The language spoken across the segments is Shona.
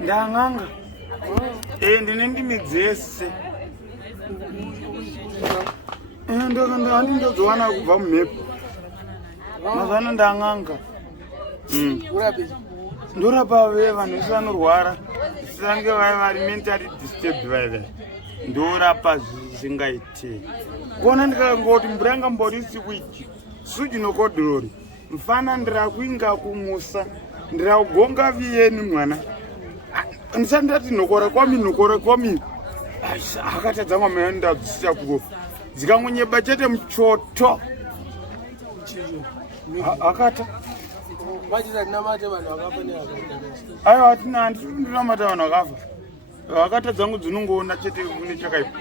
Ndanganga. Ndine ndimi dzese. Ndozowana kubva mumhepo. Mazano ndanganga. Ndorapa vanhu vese vanorwara. Sange vari mentally disturbed vaive. Ndorapa zvingaite. Kuona ndikangoti mvura yangambori siwiki. Suji nokodorori. Mfana ndirakuinga kumusa. Ndirakugonga viyeni mwana. Ndisandati nokora kwami. Akatadza mwamaya ndadzisisa kuko. Dzikangunyeba chete muchoto. Akata. Aiwa handisi ndinamata vanhu vakafa. Akata dzangu dzinongoona chete kune chakaipa.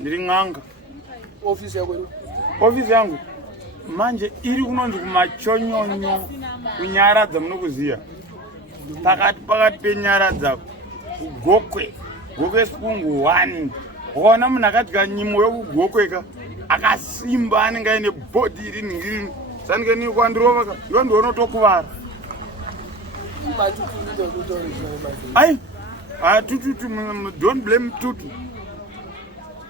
Ndiri n'anga. Ofisi yangu manje iri kunonzi kumachonyonyo kunyaradza munokuziya. Pakati penyaradza kugokwe spungu 1. Waona munhu akadya nyimo yokugokweka akasimba anenge aine bhodhi iri ningiri. Sanike ni kwandirova iwo ndionotokuvara. Tutu don't blame tutu.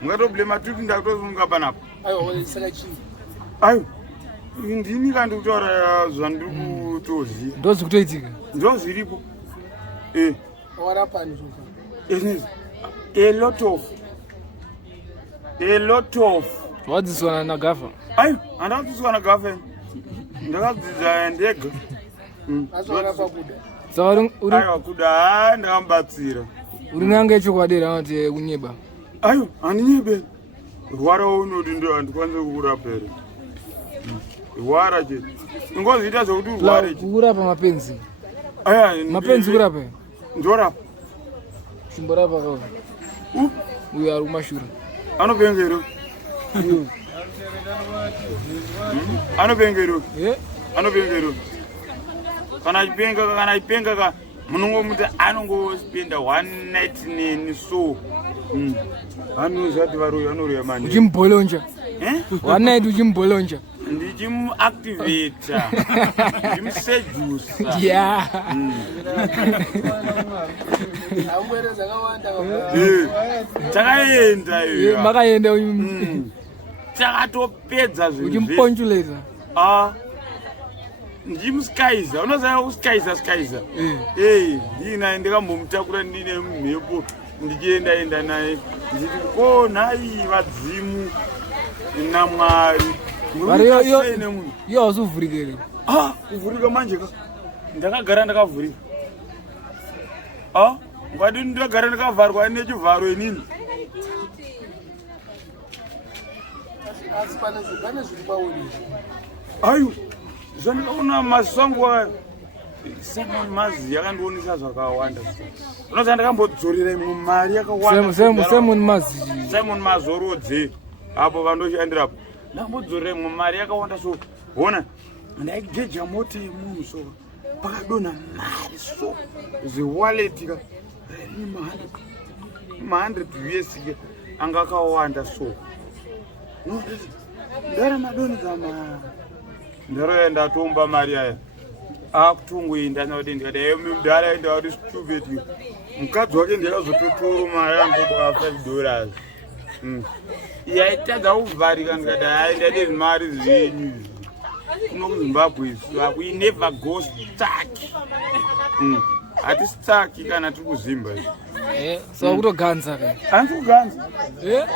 Mungato blame tutu ndakutozunga panapo. Ayo ndini kandi kutaura zvandiri kutoziva. Ndozi kutoitika. Ndozviripo. Warapani zvoka. A lot of. Wadziswana na Gaffa. Ayo handakadziswa na Gaffa. Ndakadzidza ndega. Azorapa Kuda. Saka Aiwa Kuda ndakambatsira. Uri n'anga yechokwadi kuti kunyeba. Ayo handinyebe. Rwara unoti ndo handikwanise kukurapa here. Rwara chete. Ingoziita zvokuti urware chete. Kurapa mapenzi. Mapenzi kurapa. Ndorapa. Chimborapa kawa. Uyo ari kumashura. Anopengero. Anopengero. Anopengero. Kana ipenga ka munongomuti anongospenda 1 night neni so. Anozati varoyo anoroya mani. Uchimbolonja. 1 night uchimbolonja. Ndichimuactivator. Ndichimusedusa. Yeah. Takaenda iyo. Makaenda takatopedza zvinhu. Uchimponchuleza. Ndichimuskaiza. Unoziva kuskaiza. Ndina ndikambomutakura ndine mumhepo ndichienda naye. Ndichiti nhai vadzimu naMwari. Iyo hausuvhurike. Kuvhurika manje ka. Ndakagara ndakavhurika. Ngwadi ndagara ndakavharwa nechivharo inini. Ayo zvandikaona masango ayo. Simon Mazi yakandionesa zvakawanda. Unoziva ndakambodzorera imwe mari yakawanda. Simon Mazi Roddie. Apo vandoshandirapo. Ndakambodzorera imwe mari yakawanda so. Ona ndaigeja mota yemunhu so. Pakadonha mari so. Zviwallet ka. Ma100 US anga akawanda so. Ndara madonha ndaroenda tomba mari aya. Akutunguinda noti ndikati mudhara enda kuti stupid. Mukadzi wake ndakazototora mari yangu $5. Yaitadza kuvharika ndikati aenda nezvimari zvenyu. Kuno kuZimbabwe we never go stuck. Ati stuck kana tiri kuzimba. Saka kutoganza ka. Handisi kuganza.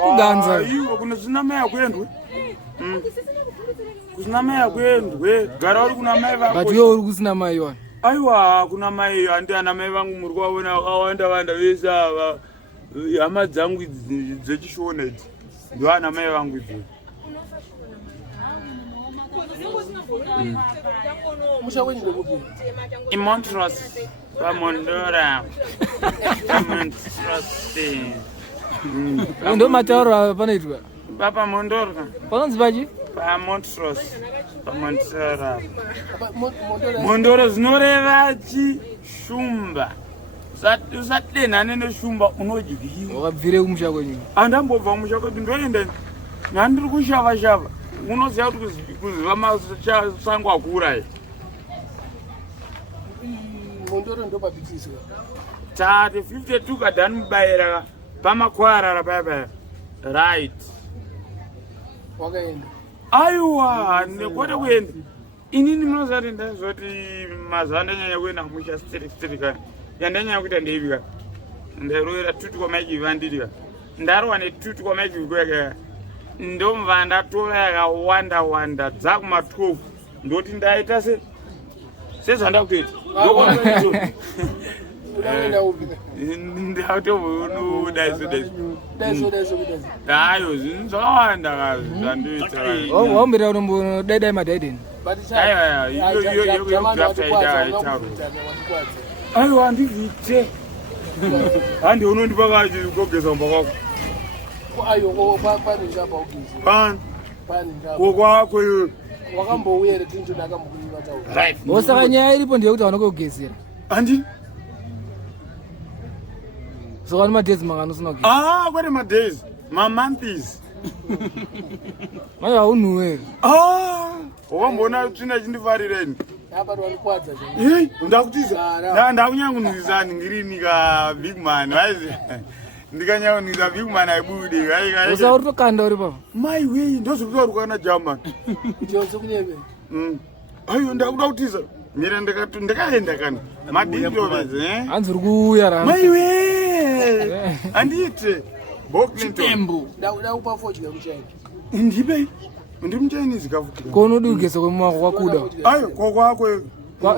Kuganza. Iwo kuna zina mai yakwendwe. Kusina mai yakwendwe. Gara uri kuna mai vako. But iwe uri kusina mai iwana. Aiwa kuna mai handi ana mai vangu muri kuvaona akawanda vese ava. Hama dzangu dzechishona idzi. Ndo ana mai vangu idzi. Imontros. Pamondora. Ndo matauro panoitwa. Papa Mondorka. Panonzi pachi? Pamontros. Pamontora. Mondoro zinoreva chishumba. Usatenhane neshumba unodyiwa. Wakabvire kumusha kwenyu. Andambobva kumusha kwedu ndoenda. Ndiri kushava. Unoziva kuti kuziva masango akura. Mondoro ndo babitiso. Tati 52 kadani mubayira pamakwara paya. Right. Wakaenda. Aiwa, nekwata kuenda. Inini munozati ndazoti mazanda nyanya kuenda kumusha street kana. Yandanya kuita ndevika. Ndaroera tutu kwa maiki vandidika. Ndarwa ne tutu kwa maiki kweka. Ndomva ndatola yakawanda dzakuma 12 ndoti ndaita sezvanda kuita ayo zvinhu zvakawanda zvandoita waumbira unombodaidai madhaideni aiwa handivhite handi unondipakachigogeza kumba kwako ayo pane njamba ugezi pane njamba kokwako wakambouya here tinto ndakambokuiva tauro osaka nyaya iripo ndeyekuti vanokogezera handi saka ni madhezi mangani usina kugeza kwete madays mamonths manje haunhuwe wakamboona tsvina chindifarireni apa vanikwadza ndakutiza ndakunyangunisa ngirini ka big man waizi ndikanyaunisa big man aibude usa uri tokanda uri papa my way ndozvekutaurwa na German jonse kunyeve ayo ndakuda kutiza mira ndikaenda kana madindoveze hanzi uri kuuya ra my way andite Tembo. Daupa fodya kuchaini. Ndibe. Ndimchinese kafutika. Kono dugesa kwemwako kwakuda. Ayo kwakwe.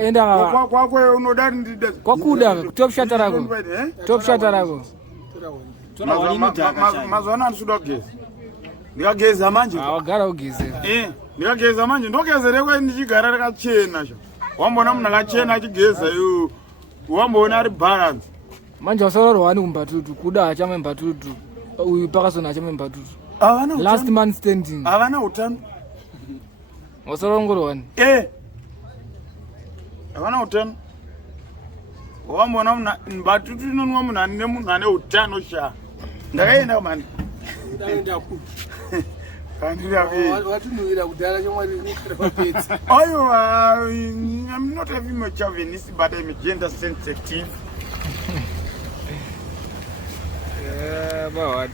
Enda kwakwe unodari ndide. Kwakuda top shot rako. Top shot rako. Mazwana ndisuda kugeza. Ndikageza manje. Wagara ugezera. Ndikageza manje ndogezere kwe ndichigara rakachena sha. Wambona munhu akachena achigeza yo. Wambona ari balance. Manje wasaurwa wani kumbatutu kuda achama mbatutu. Uyu Parkerson achama mbatutu. Last man standing. Avana utano. Wasaurwa wani. Avana utano. Wambona mbatutu nonwa munhu ane utano sha. Ndakaenda mani. Ndaenda ku. Kandira vi. Watunuira kudala chomwe ndikira papedzi. Ayo, I'm not a female chauvinist, but I'm gender sensitive. Yeah, but what?